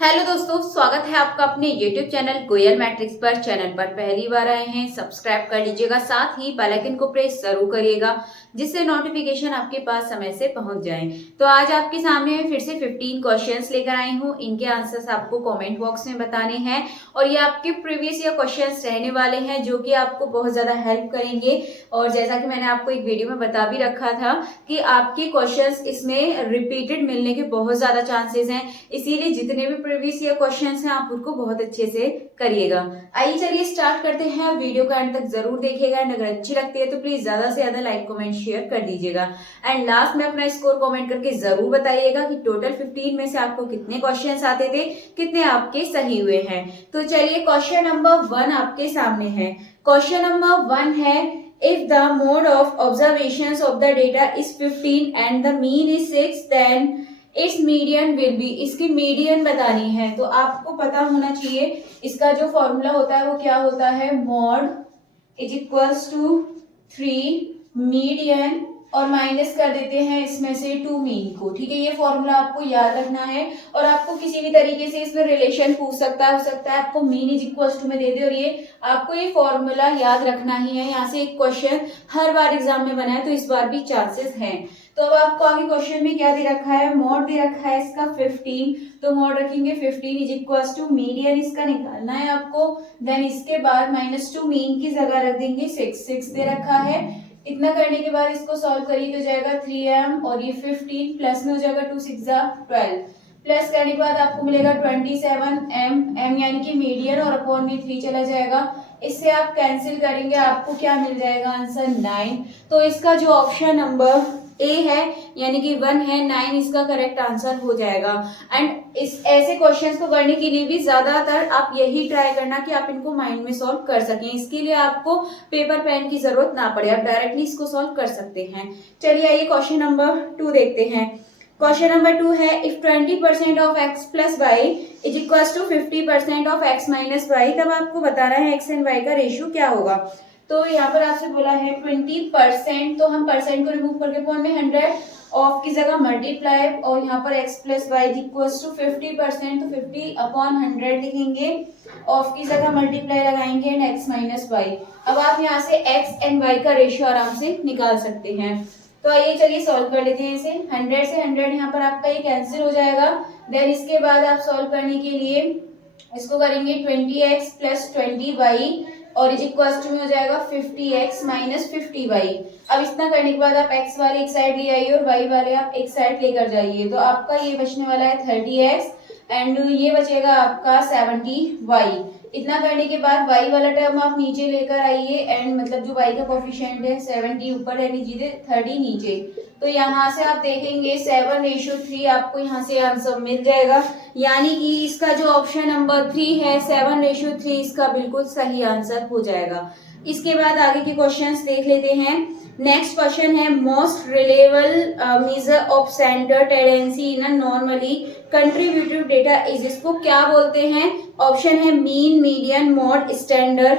Hello दोस्तों, स्वागत है आपका अपने YouTube चैनल गोयल मैट्रिक्स पर। चैनल पर पहली बार आए हैं, सब्सक्राइब कर लीजिएगा, साथ ही बेल आइकन को प्रेस जरूर करिएगा जिससे नोटिफिकेशन आपके पास समय से पहुंच जाए। तो आज आपके सामने फिर से 15 क्वेश्चंस लेकर आई हूं। इनके आंसर्स आपको कमेंट बॉक्स में बताने हैं और ये आपके प्रीवियस ईयर क्वेश्चंस रहने वाले हैं जो कि आपको बहुत ज्यादा हेल्प करेंगे। और जैसा कि मैंने आपको एक वीडियो में बता भी रखा था कि आपके क्वेश्चंस इसमें रिपीटेड मिलने के बहुत ज्यादा चांसेस हैं, इसीलिए जितने भी प्रीवियस ईयर क्वेश्चंस हैं आप उनको बहुत अच्छे से करिएगा। आइए चलिए स्टार्ट करते हैं। वीडियो का एंड तक जरूर देखिएगा एंड अगर अच्छी लगती है तो प्लीज ज्यादा से ज्यादा लाइक कमेंट शेयर कर दीजिएगा एंड लास्ट में अपना स्कोर कमेंट करके जरूर बताइएगा कि टोटल 15 में से आपको कितने क्वेश्चंस आते थे, कितने आपके सही हुए हैं। तो चलिए क्वेश्चन नंबर 1 आपके सामने है। क्वेश्चन नंबर 1 है, if the mode of observations of the data is 15 and the mean is 6 then its median will be। इसकी मीडियन बतानी है तो आपको पता होना चाहिए इसका जो फॉर्मूला होता है वो क्या होता है, mode is equals to 3 median और माइनस कर देते हैं इसमें से 2 मीन को। ठीक है, ये फॉर्मूला आपको याद रखना है और आपको किसी भी तरीके से इसमें रिलेशन पूछ सकता है, हो सकता है आपको मीन इज इक्वल्स टू में दे दे और ये आपको ये फॉर्मूला याद रखना ही है। यहाँ से एक क्वेश्चन हर बार एग्जाम में बना है तो इस बार भी चांसेस हैं। तो अब आपको आगे क्वेश्चन में क्या दे रखा है, मॉड दे रखा है इसका 15, तो मॉड रखेंगे 15 इज इक्वल्स टू मीडियन इसका निकालना है आपको, देन इसके बाद -2 मीन की जगह रख देंगे 6 दे रखा है। इतना करने के बाद इसको सॉल्व करिए तो जाएगा 3m और ये 15 प्लस में हो जाएगा 2 6 12 प्लस करने के बाद आपको मिलेगा 27m यानी कि मीडियन और अपॉन में 3 चला जाएगा। इससे आप कैंसिल करेंगे, आपको क्या मिल जाएगा आंसर 9। तो इसका जो ऑप्शन नंबर ए है यानी कि 1 है, 9 इसका करेक्ट आंसर हो जाएगा। एंड इस ऐसे क्वेश्चंस को करने के लिए भी ज्यादातर आप यही ट्राई करना कि आप इनको माइंड में सॉल्व कर सकें। इसके लिए आपको पेपर पेन की जरूरत ना पड़े, आप डायरेक्टली इसको सॉल्व कर सकते हैं। चलिए आइए क्वेश्चन नंबर 2 देखते हैं। क्वेश्चन नंबर 2 है, if 20% of x plus y is equals to 50% of x minus y, तब आपको बताना है x एंड y का रेशियो क्या होगा। तो यहाँ पर आपसे बोला है 20%, तो हम परसेंट को रिमूव करके फॉर्म में 100 ऑफ की जगह मल्टीप्लाई और यहाँ पर x plus y equals to 50%, तो 50 अपॉन 100 लिखेंगे, ऑफ की जगह मल्टीप्लाई लगाएंगे एंड x माइनस वाई। अब आप यहाँ से x एंड y का रेशियो आराम से निकाल सकते हैं। तो आइए चलिए सॉल्व कर लेते हैं इसे। 100 से 100 यहाँ पर आपका ये कैंसिल हो जाएगा। देन इसके बाद आप सॉल्व करने के लिए इसको करेंगे 20x प्लस 20y और इज इक्वल्स टू में हो जाएगा 50x माइनस 50y। अब इतना करने के बाद आप x वाले एक साइड ले आइए और y वाले आप एक साइड लेकर जाइए, तो आपका ये बचने वाला है 30x एंड ये बचेगा आपका 70y। इतना करने के बाद y वाला टर्म आप नीचे लेकर आइए एंड मतलब जो y का कोफिशिएंट है 70 ऊपर है, नीचे 30 नीचे, तो यहाँ से आप देखेंगे 7:3 आपको यहाँ से आंसर मिल जाएगा। यानी कि इसका जो ऑप्शन नंबर 3 है 7:3 इसका बिल्कुल सही आंसर हो जाएगा। इसके बाद आगे के क्वेश्चंस देख लेते हैं। नेक्स्ट क्वेश्चन है, most reliable measure of centre tendency in a normally contributive data is, इसको क्या बोलते हैं। ऑप्शन है mean, median, mode, standard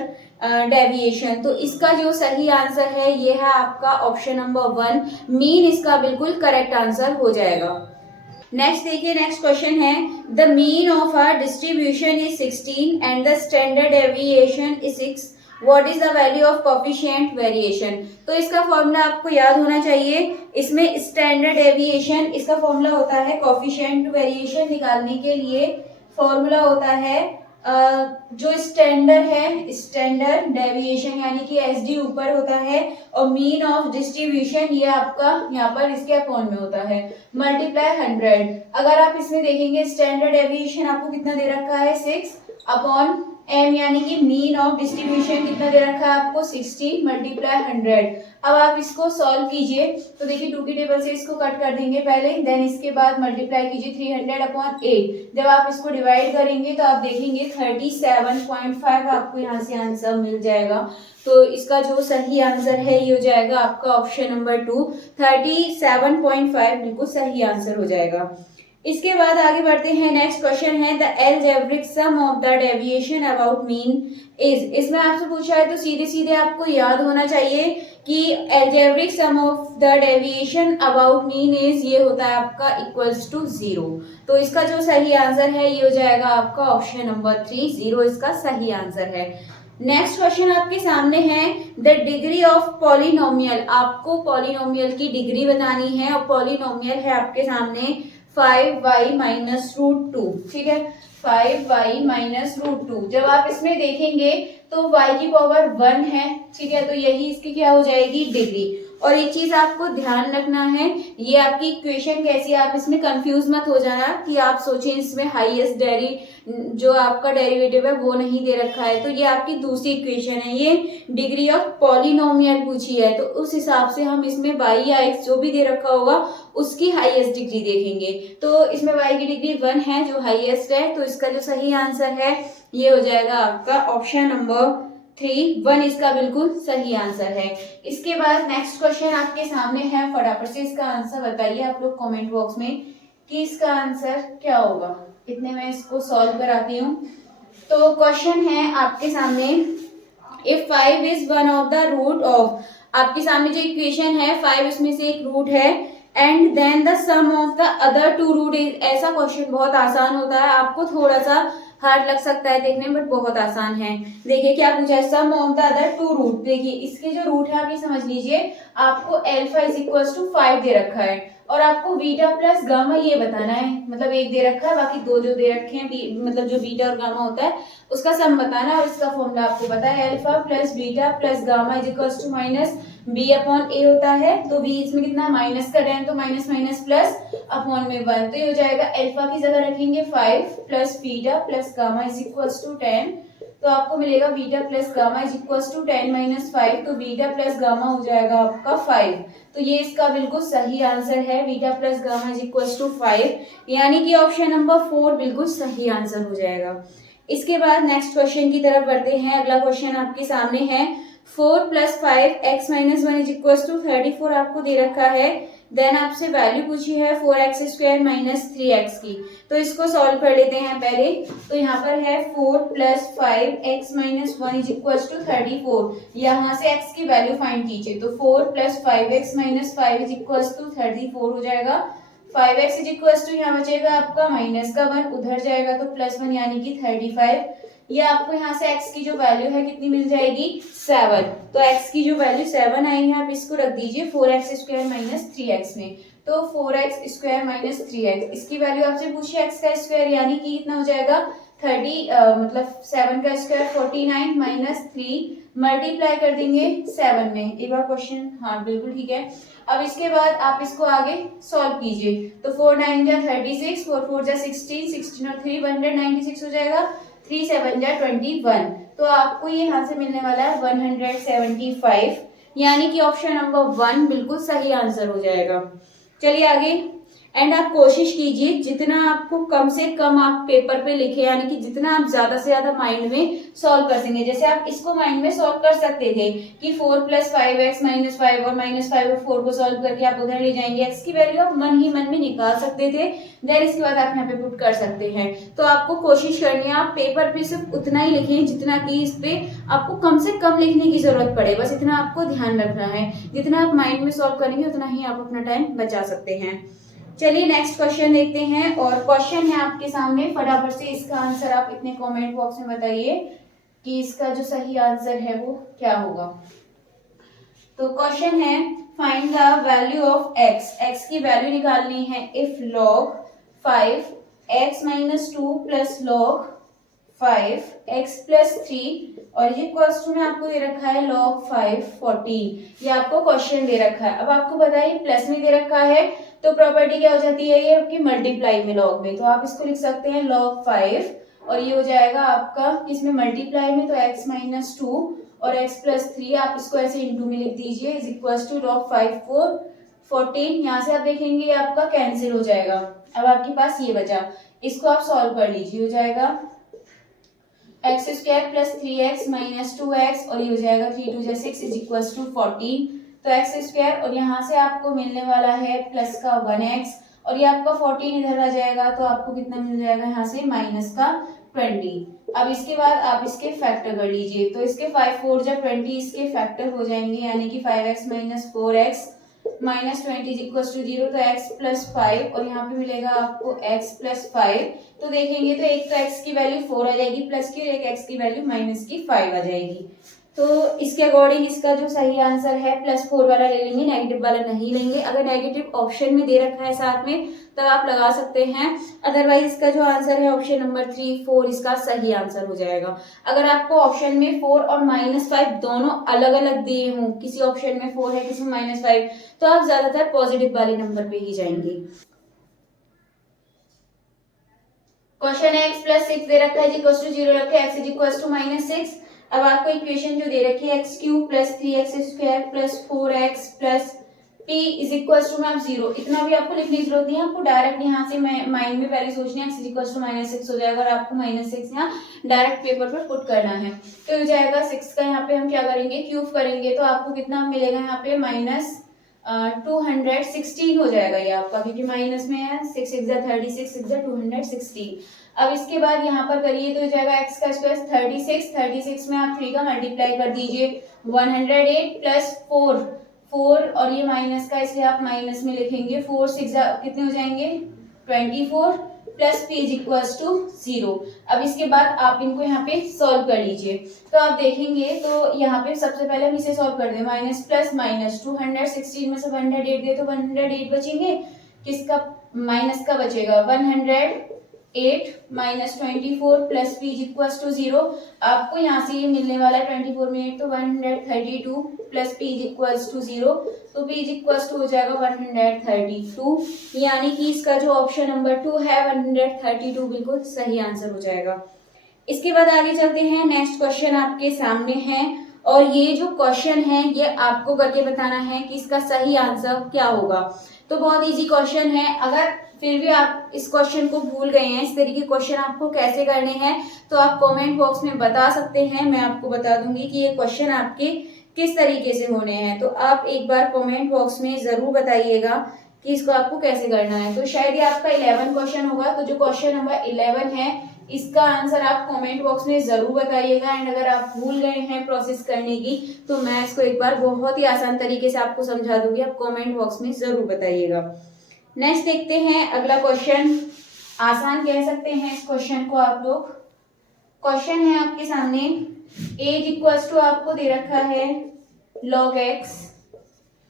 deviation. तो इसका जो सही आंसर है ये है आपका ऑप्शन नंबर 1 मीन, इसका बिल्कुल करेक्ट आंसर हो जाएगा। नेक्स्ट देखिए, नेक्स्ट क्वेश्चन है, the mean of a distribution is 16 and the standard deviation is 6, what is the value of coefficient variation. तो इसका फॉर्मूला आपको याद होना चाहिए। इसमें स्टैंडर्ड डेविएशन इसका फॉर्मूला होता है, कोफिशिएंट वेरिएशन निकालने के लिए फॉर्मूला होता है जो स्टैंडर्ड है, स्टैंडर्ड डेविएशन यानी कि एसडी ऊपर होता है और मीन ऑफ डिस्ट्रीब्यूशन ये आपका यहाँ पर इसके अपॉन में होता है मल्टीप्लाई 100। अगर आप इसमें देखेंगे स्टैंडर्ड डेविएशन आपको कितना दे रखा है 6 अपॉन m यानी कि मीन ऑफ डिस्ट्रीब्यूशन कितना दे रखा है आपको 60 मल्टीप्लाई 100। अब आप इसको सॉल्व कीजिए तो देखिए 2 की टेबल से इसको कट कर देंगे पहले, देन इसके बाद मल्टीप्लाई कीजिए 300 अपॉन 8। जब आप इसको डिवाइड करेंगे तो आप देखेंगे 37.5 आपको यहाँ से आंसर मिल जाएगा। तो इसका जो सही आंसर है ये हो जाएगा आपका ऑप्शन नंबर 2 37.5 बिल्कुल सही आंसर हो जाएगा। इसके बाद आगे बढ़ते हैं। नेक्स्ट क्वेश्चन है, the algebraic sum of the deviation about mean is, इसमें आपसे पूछा है तो सीधे सीधे आपको याद होना चाहिए कि algebraic sum of the deviation about mean is ये होता है आपका इक्वल्स टू 0। तो इसका जो सही आंसर है ये हो जाएगा आपका ऑप्शन नंबर 3, 0 इसका सही आंसर है। नेक्स्ट क्वेश्चन आपके सामने है द डिग्री ऑफ पॉलिनोमियल। आपको पॉलिनोमियल की डिग्री बतानी है और पॉलिनोमियल है आपके सामने 5y माइनस रूट टू। ठीक है, 5y माइनस रूट टू। जब आप इसमें देखेंगे तो y की पावर 1 है। ठीक है, तो यही इसकी क्या हो जाएगी डिग्री। और एक चीज आपको ध्यान रखना है, ये आपकी इक्वेशन कैसी है, आप इसमें कंफ्यूज मत हो जाना कि आप सोचें इसमें हाईएस्ट जो आपका डेरिवेटिव है वो नहीं दे रखा है। तो ये आपकी दूसरी इक्वेशन है, ये डिग्री ऑफ पॉलिनोमियल पूछी है, तो उस हिसाब से हम इसमें y या x जो भी दे रखा होगा उसकी हाईएस्ट डिग्री देखेंगे। तो इसमें y की डिग्री 1 है जो हाईएस्ट है, तो इसका जो सही आंसर है ये हो जाएगा आपका ऑप्शन नंबर 3, 1 इसका बिल्कुल सही आंसर है। इसके बाद नेक्स्ट क्वेश्चन आपके सामने है, फटाफट से इसका आंसर बताइए आप लोग कमेंट बॉक्स में कि इसका आंसर क्या होगा। इतने में इसको सॉल्व कराती हूँ। तो क्वेश्चन है आपके सामने, if 5 is one of the root of, आपके सामने जो इक्वेशन है 5 इसमें से एक रूट है and then the sum of the other two root is, ऐसा क्वेश्चन बहुत आसान होता है, आपको थोड़ा सा हार्ड लग सकता है देखने में बट बहुत आसान है। देखिए क्या पूछा है, sum of the other two root. देखिए इसके जो रूट है आप ये समझ लीजिए, आपको अल्फा इज इक्वल टू 5 दे रखा है और आपको बीटा प्लस गामा ये बताना है, मतलब एक दे रखा है, बाकी दो जो दे रखे हैं मतलब जो बीटा और गामा होता है उसका सम बताना है। और इसका फॉर्मूला आपको पता है, alpha plus beta plus gamma is equal to minus B upon A होता है। तो बी इसमें कितना माइनस का टेन, तो माइनस माइनस प्लस अपॉन में 1, तो ये हो जाएगा अल्फा की जगह रखेंगे 5 plus beta plus gamma is equal to 10, तो आपको मिलेगा beta plus gamma is equal to 10 minus 5, तो बीटा प्लस गामा हो जाएगा आपका 5। तो ये इसका बिल्कुल सही आंसर है, beta plus gamma is equal to 5, यानी कि ऑप्शन नंबर 4 बिल्कुल सही आंसर हो जाएगा। इसके बाद नेक्स्ट क्वेश्चन की तरफ बढ़ते हैं। अगला क्वेश्चन आपके सामने है 4 plus 5 x minus 1 is equal to 34 आपको दे रखा है। देन आपसे वैल्यू पूछी है 4x स्क्वायर माइनस 3x की, तो इसको सॉल्व कर लेते हैं पहले। तो यहाँ पर है 4 plus 5x minus 1 is equal to 34, यहाँ से x की वैल्यू फाइंड कीजिए। तो 4 plus 5x minus 5 is equal to 34 हो जाएगा। 5x इज इक्वल टू यहाँ बचेगा आपका माइनस का 1, उधर जाएगा तो प्लस 1 यानी कि 35। ये आपको यहाँ से x की जो वैल्यू है कितनी मिल जाएगी 7, तो x की जो वैल्यू 7 आई है आप इसको रख दीजिए 4x स्क्वायर माइनस 3x में। तो 4x स्क्वायर माइनस 3x, इसकी वैल्यू आपसे पूछिए x का स्क्वायर यानी कि कितना हो जाएगा 30, मतलब 7 का स्क्वायर 49 माइनस 3 मल्टीप्लाई कर देंगे 7 में। एक बार क्वेश्चन, हाँ बिल्कुल ठीक है। अब इसके बाद आप इसको आगे सॉल्व कीजिए। तो 4 9 जा 36, 4 4 जा 16, 16 और 3 196 हो जाएगा, 3 7 जा 21, तो आपको ये यहाँ से मिलने वाला है 175, यानी कि ऑप्शन नंबर 1 बिल्कुल सही आंसर हो जाएगा। चलिए आगे, एंड आप कोशिश कीजिए जितना आपको कम से कम आप पेपर पे लिखे, यानी कि जितना आप ज्यादा से ज्यादा माइंड में सॉल्व कर सकेंगे। जैसे आप इसको माइंड में सॉल्व कर सकते थे कि 4 प्लस 5x माइनस 5 और माइनस 5 और 4 को सॉल्व करके आप उधर ले जाएंगे, x की वैल्यू आप मन ही मन में निकाल सकते थे, देन इसके बाद आप यहाँ पे पुट कर सकते हैं। तो आपको कोशिश करनी है आप पेपर पे सिर्फ उतना ही लिखें जितना कि इस पे आपको कम से कम लिखने की जरूरत पड़े, बस इतना आपको ध्यान रखना है। जितना आप माइंड में सॉल्व करेंगे उतना ही आप अपना टाइम बचा सकते हैं। चलिए नेक्स्ट क्वेश्चन देखते हैं, और क्वेश्चन है आपके सामने, फटाफट से इसका आंसर आप इतने कमेंट बॉक्स में बताइए कि इसका जो सही आंसर है वो क्या होगा। तो क्वेश्चन है find the value of x, x की वैल्यू निकालनी है if log 5 x minus 2 plus log 5 x plus 3, और ये क्वेश्चन में आपको दे रखा है log 5 14, ये आपको क्वेश्चन दे रखा है। अब आपको बताइए प्लस में दे रखा है तो प्रॉपर्टी क्या हो जाती है ये आपकी मल्टीप्लाई में log में, तो आप इसको लिख सकते हैं log 5 और ये हो जाएगा आपका इसमें मल्टीप्लाई में, तो x माइनस 2 और x प्लस 3, आप इसको ऐसे इंटू में लिख दीजिए इज इक्वल टू log 5 4 14। यहाँ से आप देखेंगे आपका कैंसिल हो जाएगा। अब आपके पास ये बचा, इसको आप सॉल्व कर लीजिए, हो जाएगा x square plus 3x minus 2x, और ये हो जाएगा 3 2 जा 6 इज इक्वल टू 14, तो x स्क्वायर और यहाँ से आपको मिलने वाला है प्लस का 1x, और ये आपका 14 इधर आ जाएगा तो आपको कितना मिल जाएगा यहाँ से माइनस का 20। अब इसके बाद आप इसके फैक्टर कर लीजिए, तो इसके 5 4 जा 20 इसके फैक्टर हो जाएंगे, यानी कि 5x minus 4x minus 20 is equal to 0, तो x प्लस 5 और यहाँ पे मिलेगा आपको x प्लस 5। तो देखेंगे तो एक तो x की वैल्यू 4 आ जाएगी प्लस की, और एक x की वैल्यू माइनस की 5 आ जाएगी। तो इसके अकॉर्डिंग इसका जो सही आंसर है +4 वाला ले लेंगे, नेगेटिव वाला नहीं लेंगे। अगर नेगेटिव ऑप्शन में दे रखा है साथ में तब आप लगा सकते हैं, अदरवाइज इसका जो आंसर है ऑप्शन नंबर 3 4 इसका सही आंसर हो जाएगा। अगर आपको ऑप्शन में 4 और -5 दोनों अलग अलग दिए हों, किसी ऑप्शन में 4 है किसी में -5, तो आप ज्यादातर पॉजिटिव वाले नंबर पे ही जाएंगे। क्वेश्चन है x प्लस 6 दे रखा है इक्वल टू 0 रखा है, x इज इक्वल टू -6। अब आपको इक्वेशन जो दे रखी है x³ plus 3x² plus 4x plus p is equal to में आप 0, इतना भी आपको लिखने की जरूरत नहीं है, आपको डायरेक्ट यहाँ से माइंड में पहले सोचना है x इज इक्वल टू -6 हो जाएगा, और आपको -6 यहाँ डायरेक्ट पेपर पर पुट करना है। तो हो जाएगा 6 का यहाँ पे हम क्या करेंगे, क्यूब करेंगे, तो आपको कितना मिलेगा यहाँ पे -216 हो जाएगा ये आपका, क्योंकि माइनस में है 6 6 36 6 216। अब इसके बाद यहाँ पर करिए तो हो जाएगा x का स्क्वायर 36 में आप 3 का मल्टीप्लाई कर दीजिए, 108 प्लस 4 और ये माइनस का, इसलिए आप माइनस में लिखेंगे, 4 6 कितने हो जाएंगे 24 plus p is equal to 0। अब इसके बाद आप इनको यहाँ पे सॉल्व कर लीजिए, तो आप देखेंगे तो यहाँ पे सबसे पहले हम इसे सॉल्व कर दें, माइनस प्लस माइनस 216 में से 108 गए तो 108 बचेंगे, किसका माइनस का बचेगा 108 minus 24 plus p is equal to 0। आपको यहाँ से ये मिलने वाला है 24 में 8 तो 132 plus p is equal to 0, तो p इज इक्वल टू हो जाएगा 132, यानी कि इसका जो ऑप्शन नंबर 2 है 132 बिल्कुल सही आंसर हो जाएगा। इसके बाद आगे चलते हैं, नेक्स्ट क्वेश्चन आपके सामने है, और ये जो क्वेश्चन है ये आपको करके बताना है कि इसका सही आंसर क्या होगा। तो बहुत इजी क्वेश्चन है, अगर फिर भी आप इस क्वेश्चन को भूल गए हैं, इस तरीके के क्वेश्चन आपको कैसे करने हैं, तो आप कमेंट बॉक्स में बता सकते हैं, मैं आपको बता दूंगी कि ये क्वेश्चन आपके किस तरीके से होने हैं। तो आप एक बार कमेंट बॉक्स में जरूर बताइएगा कि इसको आपको कैसे करना है। तो शायद ये आपका 11 क्वेश्चन होगा, तो जो क्वेश्चन नंबर 11 है इसका आंसर आप कमेंट बॉक्स में जरूर बताइएगा। एंड अगर आप भूल गए हैं प्रोसेस करने की, तो मैं इसको एक बार बहुत ही आसान तरीके से आपको समझा दूंगी, आप कमेंट बॉक्स में जरूर बताइएगा। नेक्स्ट देखते हैं अगला क्वेश्चन, आसान कह सकते हैं इस क्वेश्चन को आप लोग। क्वेश्चन है आपके सामने, एज इक्वल्स टू आपको दे रखा है log x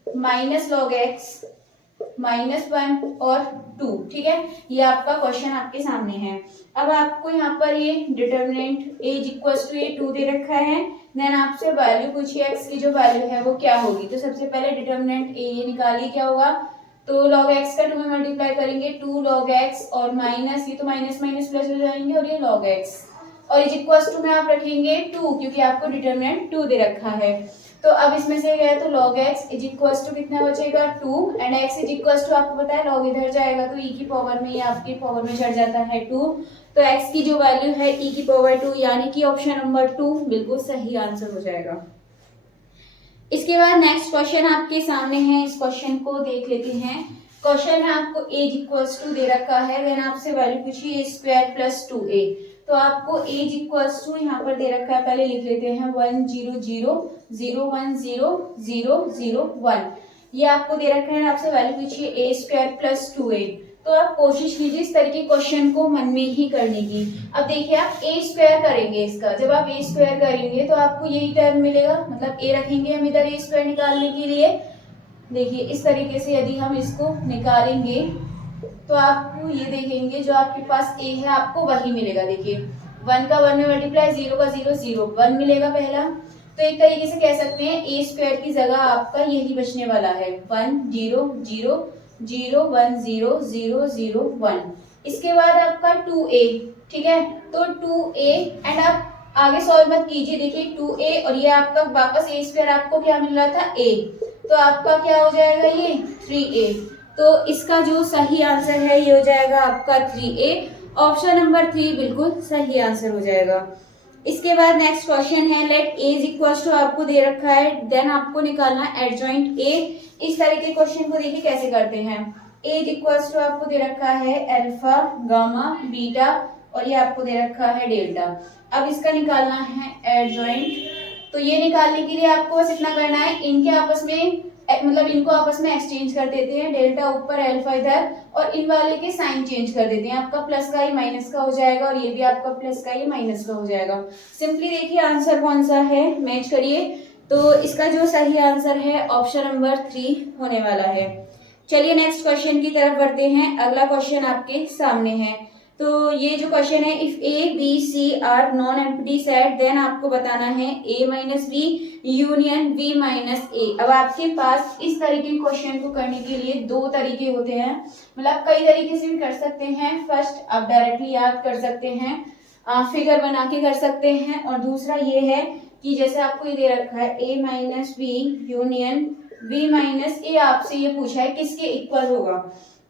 minus log x -1 और 2, ठीक है, ये आपका क्वेश्चन आपके सामने है। अब आपको यहाँ पर ये डिटर्मिनेंट एज इक्वल्स टू ये 2 दे रखा है, देन आपसे वैल्यू पूछिए x की जो वैल्यू है वो क्या होगी। तो सबसे पहले डिटर्मिनेंट ए निकालिए, क्या होगा, तो log x का 2 में मल्टीप्लाई करेंगे 2 log x और माइनस, ये तो माइनस माइनस प्लस हो जाएंगे, और ये log x और इज इक्वल्स टू में आप रखेंगे 2, क्योंकि आपको डिटर्मिनेंट 2 दे रखा है। तो अब इसमें से गया तो log x is equals to कितना बचेगा 2, and x is equals to आपको पता है log इधर जाएगा तो e की पावर में, ये आपकी पावर में चढ़ जाता है 2, तो x की जो वैल्यू है e की पावर 2, यानी कि ऑप्शन नंबर 2 बिल्कुल सही आंसर हो जाएगा। इसके बाद नेक्स्ट क्वेश्चन आपके सामने है, इस क्वेश्चन को देख लेते हैं। क्वेश्चन है आपको एज इक्वल्स टू दे रखा है, देन आपसे वैल्यू पूछिए a² प्लस 2a, तो आपको एज इक्वल्स टू यहाँ पर दे रखा है, पहले लिख लेते हैं 1 0 0 0 1 0 0 0 1, ये आपको दे रखा है, आपसे वैल्यू पूछिए a² प्लस 2a। तो आप कोशिश कीजिए इस तरह के क्वेश्चन को मन में ही करने की। अब देखिए आप a² करेंगे इसका, जब आप a² करेंगे तो आपको यही टर्म मिलेगा, मतलब a रखेंगे हम इधर a² निकालने के लिए। देखिए इस तरीके से यदि हम इसको निकालेंगे तो आपको ये देखेंगे जो आपके पास a है आपको वही मिलेगा। देखिए 1 का 1 में मल्टीप्लाई, 0 का 0 0 1 मिलेगा पहला, तो एक तरीके से कह सकते हैं a² की जगह आपका यही बचने वाला है 1 0 0 0 1 0 0 0 1। इसके बाद आपका 2a, ठीक है, तो 2a एंड आप आगे सॉल्व मत कीजिए, देखिए 2a और ये आपका वापस a² आपको क्या मिल रहा था a, तो आपका क्या हो जाएगा ये 3a। तो इसका जो सही आंसर है ये हो जाएगा आपका 3a, ऑप्शन नंबर 3 बिल्कुल सही आंसर हो जाएगा। इसके बाद नेक्स्ट क्वेश्चन है, let a is equals to आपको दे रखा है, देन आपको निकालना है एडजॉइंट a। इस तरह के क्वेश्चन को देखिए कैसे करते हैं। a इज इक्वल्स टू आपको दे रखा है अल्फा गामा बीटा और ये आपको दे रखा है डेल्टा। अब इसका निकालना है एडजॉइंट, तो ये निकालने के लिए आपको बस इतना करना है, इनके आपस में मतलब इनको आपस में एक्सचेंज कर देते हैं, डेल्टा ऊपर अल्फा इधर, और इन वाले के साइन चेंज कर देते हैं। आपका प्लस का ये माइनस का हो जाएगा और ये भी आपका प्लस का ये माइनस का हो जाएगा। सिंपली देखिए आंसर कौन सा है, मैच करिए। तो इसका जो सही आंसर है ऑप्शन नंबर 3 होने वाला है। चलिए नेक्स्ट क्वेश्चन की तरफ बढ़ते हैं। अगला क्वेश्चन आपके सामने है। तो ये जो क्वेश्चन है, if A B C are non empty set then आपको बताना है A minus B union B minus A. अब आपके पास इस तरीके के क्वेश्चन को करने के लिए दो तरीके होते हैं, मतलब कई तरीके से भी कर सकते हैं। फर्स्ट आप डायरेक्टली याद कर सकते हैं, फिगर बना के कर सकते हैं, और दूसरा ये है कि जैसे आपको ये दे रखा है A minus B union B minus A, आपसे ये पूछा है किसके इक्वल होगा।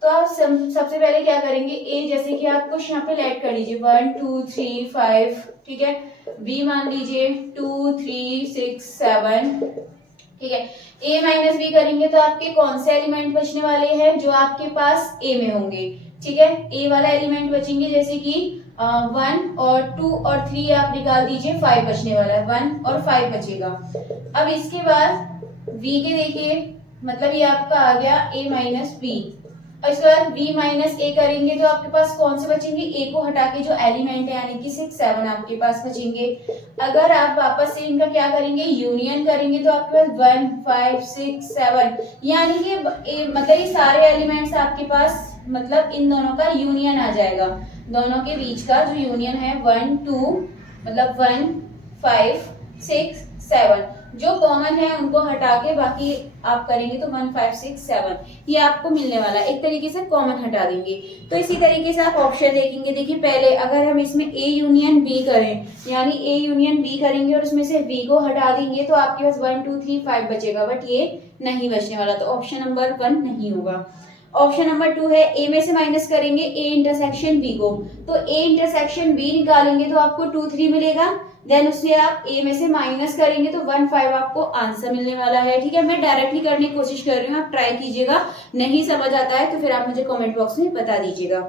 तो आप सबसे पहले क्या करेंगे, ए जैसे कि आप कुछ यहाँ पे ऐड कर लीजिए 1 2 3 5, ठीक है। बी मान लीजिए 2 3 6 7, ठीक है। ए माइनस बी करेंगे तो आपके कौन से एलिमेंट बचने वाले हैं, जो आपके पास ए में होंगे, ठीक है। ए वाला एलिमेंट बचेंगे, जैसे कि 1 और 2 और 3 आप निकाल दीजिए, 5 बचने वाला है, 1 और 5 बचेगा। अब इसके बाद v के देखिए, मतलब ये आपका आ गया a माइनस बी, और इसके बाद b माइनस ए करेंगे तो आपके पास कौन से बचेंगे, a को हटा के जो एलिमेंट है यानी कि 6 7 आपके पास बचेंगे। अगर आप वापस से इनका क्या करेंगे, यूनियन करेंगे तो आपके पास 1 5 6 7, यानी कि मतलब ये सारे एलिमेंट्स आपके पास, मतलब इन दोनों का यूनियन आ जाएगा। दोनों के बीच का जो यूनियन है 1 2, मतलब 1 5 6 7, जो कॉमन है उनको हटा के बाकी आप करेंगे तो 1 5 6 7 ये आपको मिलने वाला है। एक तरीके से कॉमन हटा देंगे। तो इसी तरीके से आप ऑप्शन देखेंगे। देखिए पहले अगर हम इसमें ए यूनियन बी करें, यानी ए यूनियन बी करेंगे और उसमें से बी को हटा देंगे तो आपके पास 1 2 3 5 बचेगा, बट ये नहीं बचने वाला, तो ऑप्शन नंबर 1 नहीं होगा। ऑप्शन नंबर 2 है, ए में से माइनस करेंगे ए इंटरसेक्शन बी को, तो ए इंटरसेक्शन बी निकालेंगे तो आपको 2 3 मिलेगा, देन उससे आप ए में से माइनस करेंगे तो 1 5 आपको आंसर मिलने वाला है, ठीक है। मैं डायरेक्टली करने की कोशिश कर रही हूँ, आप ट्राई कीजिएगा। नहीं समझ आता है तो फिर आप मुझे कमेंट बॉक्स में बता दीजिएगा।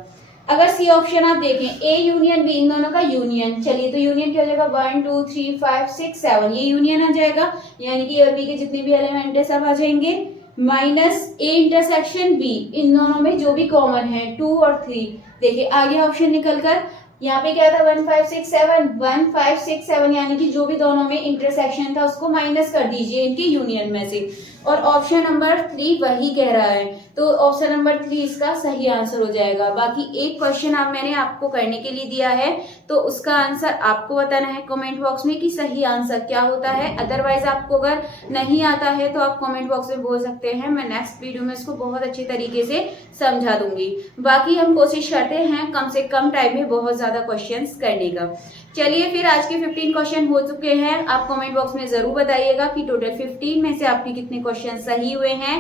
अगर सी ऑप्शन आप देखें, ए यूनियन बी, इन दोनों का यूनियन, चलिए तो यूनियन क्या हो जाएगा, 1 2 3 5 6 7, ये यूनियन आ जाएगा, यानी कि ए और बी के जितने भी एलिमेंट है सब आ जाएंगे, माइनस ए इंटरसेक्शन बी, इन दोनों में जो भी कॉमन है 2 और 3। देखिए आगे ऑप्शन निकलकर यहाँ पे क्या था, 1 5 6 7, 1 5 6 7, यानी कि जो भी दोनों में इंटरसेक्शन था उसको माइनस कर दीजिए इनके यूनियन में से, और ऑप्शन नंबर 3 वही कह रहा है, तो ऑप्शन नंबर 3 इसका सही आंसर हो जाएगा। बाकी एक क्वेश्चन मैंने आपको करने के लिए दिया है, तो उसका आंसर आपको बताना है कमेंट बॉक्स में कि सही आंसर क्या होता है। अदरवाइज आपको अगर नहीं आता है तो आप कमेंट बॉक्स में बोल सकते हैं, मैं नेक्स्ट वीडियो में इसको बहुत अच्छे तरीके से समझा दूंगी। बाकी हम कोशिश करते हैं कम से कम टाइम में बहुत ज्यादा क्वेश्चंस करने का। चलिए फिर आज के 15 क्वेश्चन हो चुके हैं, आप कमेंट बॉक्स में जरूर बताइएगा कि टोटल 15 में से आपके कितने क्वेश्चन सही हुए हैं।